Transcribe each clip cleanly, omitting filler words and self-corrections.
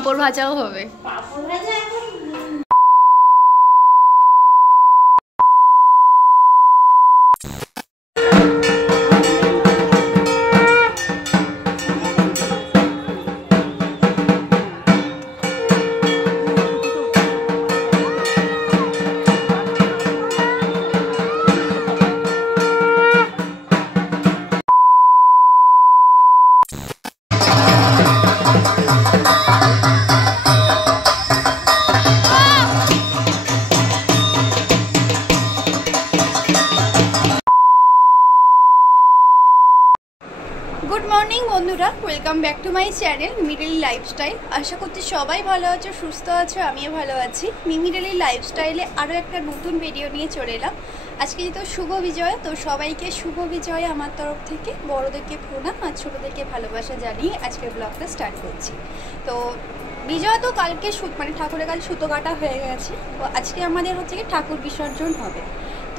পাঁপড় ভাজাও হবে। পাঁপড় ভাজা এখন গুড মর্নিং বন্ধুরা, welcome back to my channel Mimi lifestyle. আশা করছি সবাই ভালো আছো, সুস্থ আছো, আমিও ভালো আছি। মিমি লাইফস্টাইলে আরও একটা নতুন ভিডিও নিয়ে চলে এলাম। আজকে যেহেতু শুভ বিজয়, তো সবাইকে শুভ বিজয় আমার তরফ থেকে। বড়োদেরকে প্রণাম আর ছোটোদেরকে ভালোবাসা জানিয়ে আজকের ব্লগটা স্টার্ট করছি। তো বিজয় তো কালকে মানে ঠাকুরের কাল সুতো কাটা হয়ে গেছে। তো আজকে আমাদের হচ্ছে কি ঠাকুর বিসর্জন হবে।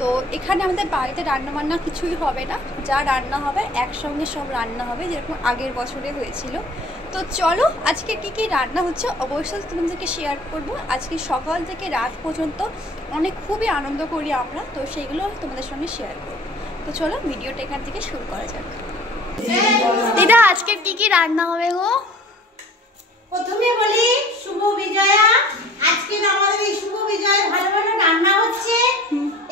তো এখানে আমাদের বাড়িতে রান্নাবান্না কিছুই হবে না, যা রান্না হবে একসঙ্গে সব রান্না হবে, যেরকম আগের বছরে হয়েছিল। তো চলো আজকে কী কী রান্না হচ্ছে অবশ্যই তোমাদেরকে শেয়ার করব। আজকে সকাল থেকে রাত পর্যন্ত খুবই আনন্দ করি আমরা, তো সেইগুলো তোমাদের সঙ্গে শেয়ার করব। তো চলো ভিডিওটা এখান থেকে শুরু করা যাক। দিদা আজকে কী কী রান্না হবে গো? প্রথমে বলি শুভ বিজয়া। আজকে আমাদের এই শুভ বিজয় ভালো ভালো রান্না হচ্ছে।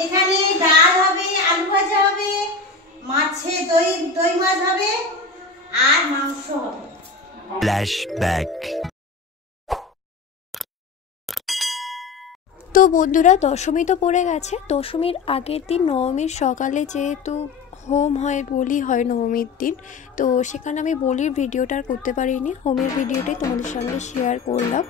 এখানে ডাল হবে, আলু ভাজা হবে, মাছে দই মাছ হবে আর মাংস হবে। ফ্ল্যাশব্যাক। তো বন্ধুরা, দশমী তো পড়ে গেছে। দশমীর আগের দিন নবমীর সকালে যেহেতু হোম হয়, বলি হয় নবমীর দিন, তো সেখানে আমি বলির ভিডিওটা আর করতে পারিনি। হোমের ভিডিওটাই তোমাদের সঙ্গে শেয়ার করলাম।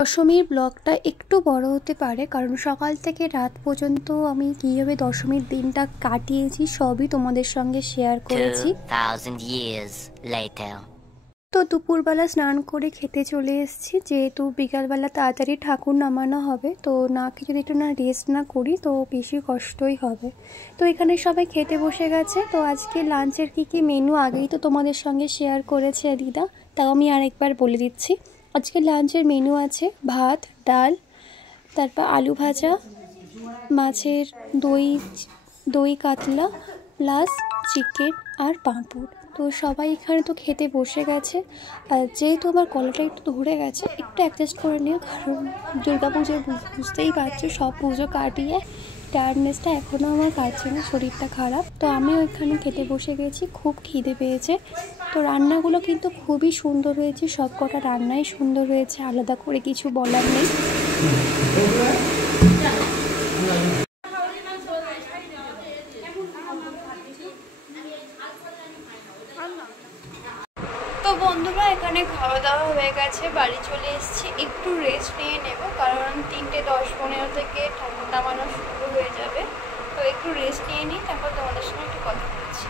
দশমীর ব্লগটা একটু বড় হতে পারে, কারণ সকাল থেকে রাত পর্যন্ত আমি কীভাবে দশমীর দিনটা কাটিয়েছি সবই তোমাদের সঙ্গে শেয়ার করেছি। 2000 years later. তো দুপুরবেলা স্নান করে খেতে চলে এসেছি, যেহেতু বিকালবেলা তাড়াতাড়ি ঠাকুর নামানো হবে। তো না খেয়ে যদি একটু রেস্ট না করি তো বেশি কষ্টই হবে। তো এখানে সবাই খেতে বসে গেছে। তো আজকে লাঞ্চের কী মেনু আগেই তো তোমাদের সঙ্গে শেয়ার করেছে দিদা, তাও আমি আরেকবার বলে দিচ্ছি। আজকে লাঞ্চের মেনু আছে ভাত, ডাল, তারপর আলু ভাজা, মাছের দই কাতলা, প্লাস চিকেন আর পাঁপড়। তো সবাই এখানে তো খেতে বসে গেছে। আর যেহেতু আমার গলাটা একটু ধরে গেছে, একটু অ্যাডজাস্ট করে নিও, কারণ দুর্গা পুজো বুঝতেই পারছো, সব পুজো কাটিয়ে টায়ার্ডনেসটা এখনও আমার কাটছে না, শরীরটা খারাপ। তো আমিও এখানে খেতে বসে গেছি, খুব খিদে পেয়েছে। তো রান্নাগুলো কিন্তু খুবই সুন্দর হয়েছে, সব কটা রান্নাই সুন্দর হয়েছে, আলাদা করে কিছু বলার নেই। তো বন্ধুরা, এখানে খাওয়া দাওয়া হয়ে গেছে, বাড়ি চলে এসেছি। একটু রেস্ট নিয়ে নেব, কারণ 3:10-15 থেকে ঠাকুর নামানো শুরু হয়ে যাবে। তো একটু রেস্ট নিয়ে নিই, তারপর তোমাদের সঙ্গে একটু কথা বলছি।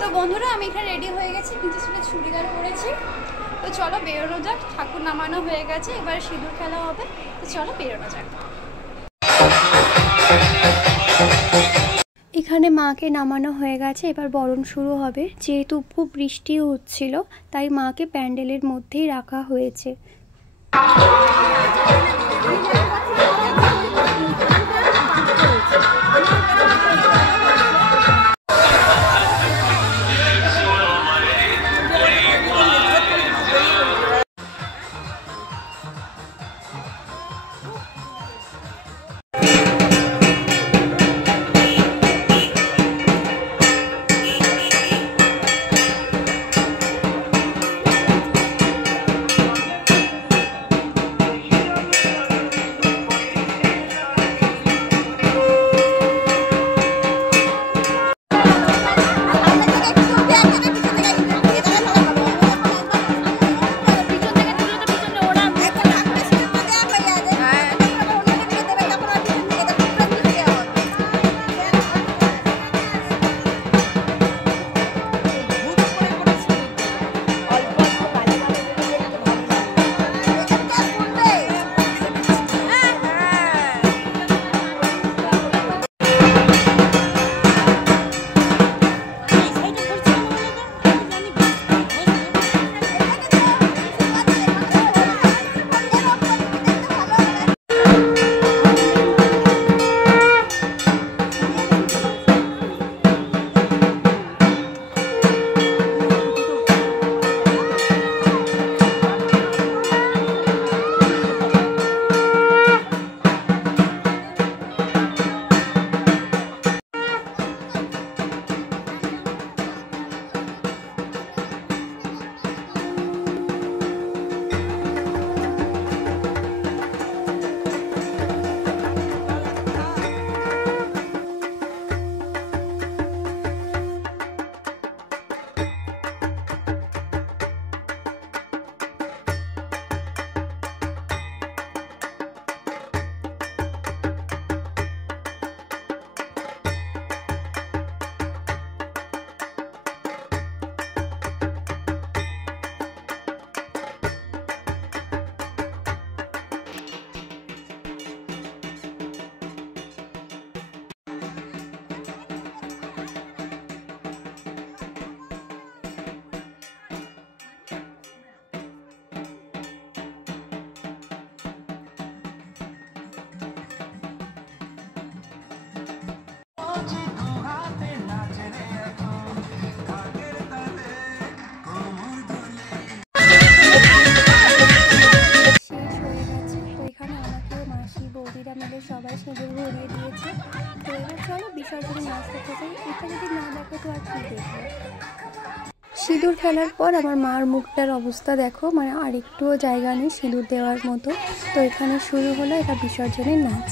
তো বন্ধুরা, আমি এখানে রেডি হয়ে গেছি, কিন্তু সেটা চুড়িদার পরেছি। তো চলো বেরোনো যাক, ঠাকুর নামানো হয়ে গেছে, এবার সিঁদুর খেলা হবে। তো চলো বেরোনো যাক। এখানে মাকে নামানো হয়ে গেছে, এবার বরণ শুরু হবে। যেহেতু খুব বৃষ্টি হচ্ছিল, তাই মাকে প্যান্ডেলের মধ্যেই রাখা হয়েছে। বিসর্জনের নাচ দেখা যায়। এটা যদি না দেখো তো আর কি দেখবে। সিঁদুর ফেলার পর আমার মার মুখটার অবস্থা দেখো, মানে আর একটুও জায়গা নেই সিঁদুর দেওয়ার মতো। তো এখানে শুরু হলো এটা বিসর্জনের নাচ।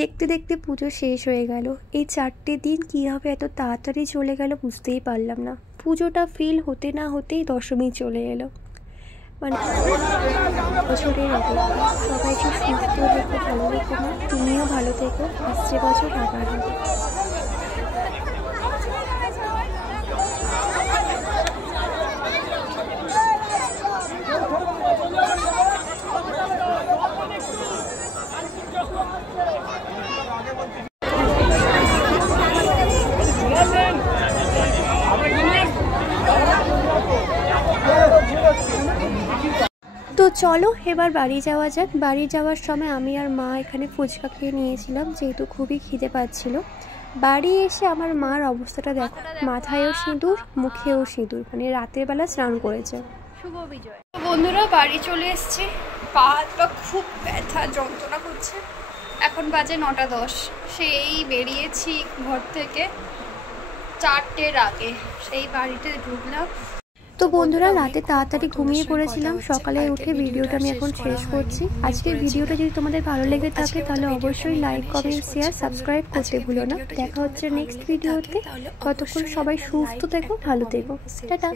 দেখতে দেখতে পুজো শেষ হয়ে গেল। এই 4টে দিন কীভাবে এত তাড়াতাড়ি চলে গেল বুঝতেই পারলাম না। পুজোটা ফিল হতে না হতেই দশমী চলে এলো। মানে বছরের অপেক্ষা। সবাই খুব সুস্থ থেকো, ভালো থেকো না, তুমিও ভালো থেকো। আসছে বছর আবার হবে। তো চলো এবার বাড়ি যাওয়া যাক। বাড়ি যাওয়ার সময় আমি আর মা এখানে ফুচকা খেয়ে নিয়েছিলাম, যেহেতু খুবই খিদে পাচ্ছিল। বাড়ি এসে আমার মার অবস্থাটা দেখো, মাথায়ও সিঁদুর, মুখেও সিঁদুর, মানে রাতের বেলা স্নান করেছে। শুভ বিজয়। বন্ধুরা বাড়ি চলে এসেছি। পা খুব ব্যথা যন্ত্রণা করছে। এখন বাজে 9:10। সেই বেরিয়েছি ঘর থেকে 4টের আগে, সেই বাড়িতে ঢুকলাম। তো বন্ধুরা রাতে তাড়াতাড়ি ঘুমিয়ে পড়েছিলাম, সকালে উঠে ভিডিওটা আমি এখন শেষ করছি। আজকের ভিডিওটা যদি তোমাদের ভালো লেগে থাকে তাহলে অবশ্যই লাইক, কমেন্ট, শেয়ার, সাবস্ক্রাইব করতে ভুলো না। দেখা হচ্ছে নেক্সট ভিডিওতে। ততক্ষণ সবাই সুস্থ থেকো, ভালো থেকো। টাটা।